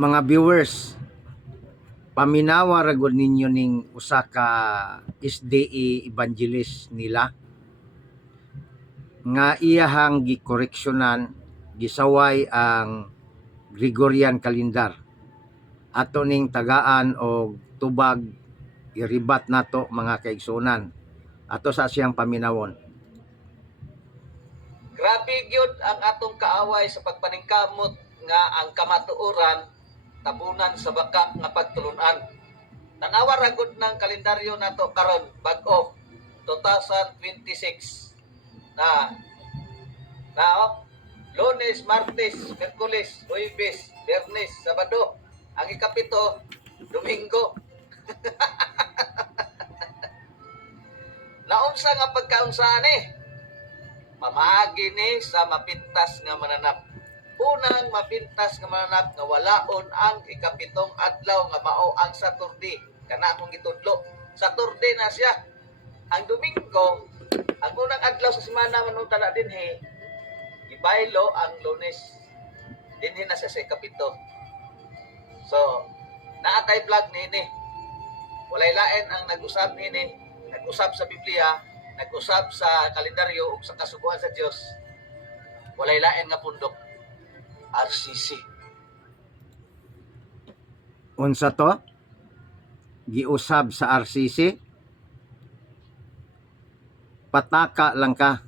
Mga viewers, paminawa ragod ninyo ning usa ka SDA evangelist nila nga iyahang gikoreksyonan, gisaway ang Gregorian calendar. Ato ning tagaan og tubag iribat nato mga kaigsunan. Ato sa siyang paminawon. Grabe gyud ang atong kaaway sa pagpaningkamot nga ang kamatuoran tabunan sa baka nga pagtulunan. Tanawa ra gud ng kalendaryo nato karon bag-o 2026 na Lunes, Martes, Miyerkules, Huwebes, Biyernes, Sabado, ang ikapito Domingo. Naunsa nga pagkaunsaan pamaagi ni sa mapintas nga mananap. Unang mapintas nga mananap nga walaon ang ikapitong adlaw nga mao ang Saturday. Kana akong gitudlo. Saturday na siya. Ang Domingo, ang unang adlaw sa semana manunta na dinhi, ibaylo ang Lunes. Dinhi na siya sa ikapito. So, naatay vlog nini. Walay lain ang nag-usab nini. Nag-usab sa Biblia, nag-usab sa kalendaryo ug sa kasuguan sa Dios. Walay lain nga pundok. RCC. Unsa to? Giusab sa RCC? Pataka lang ka.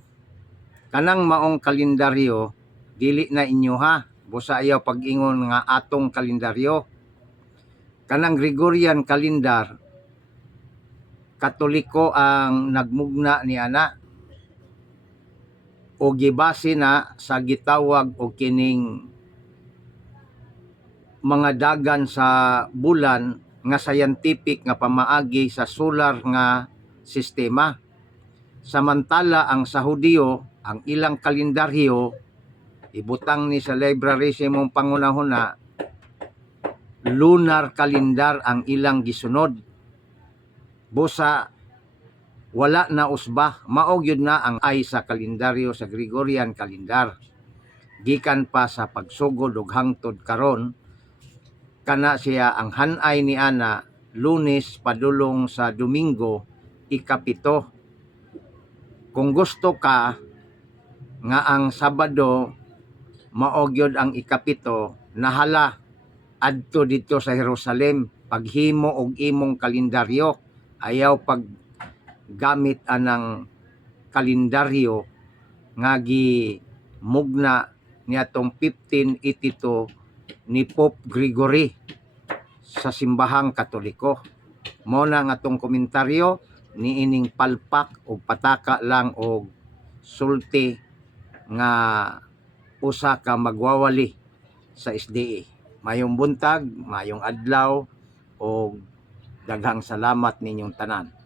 Kanang maong kalendaryo, dili na inyo ha. Busa ayaw pag-ingon nga atong kalendaryo. Kanang Gregorian calendar, Katoliko ang nagmugna ni ana o gibase na sa gitawag o kining mga dagan sa bulan nga scientific nga pamaagi sa solar nga sistema. Samantala ang sa Hudiyo, ang ilang kalendaryo ibutang ni sa library sa imong pangunahuna, lunar calendar ang ilang gisunod. Busa wala na usba, mao gyud na ang ay sa kalendaryo sa Gregorian calendar. Gikan pa sa pagsugod og hangtod karon, kana siya ang hanay ni ana Lunes padulong sa Domingo ikapito. Kung gusto ka nga ang Sabado mao gyud ang ikapito, nahala adto dito sa Jerusalem paghimo og imong kalendaryo. Ayaw pag gamit anang kalendaryo nga gimugna niadtong 1582 ni Pope Gregory sa simbahang Katoliko. Mo na nga atong komentaryo, niining palpak o pataka lang o sulti nga usa ka magwawali sa SDA. Mayong buntag, mayong adlaw o daghang salamat ninyong tanan.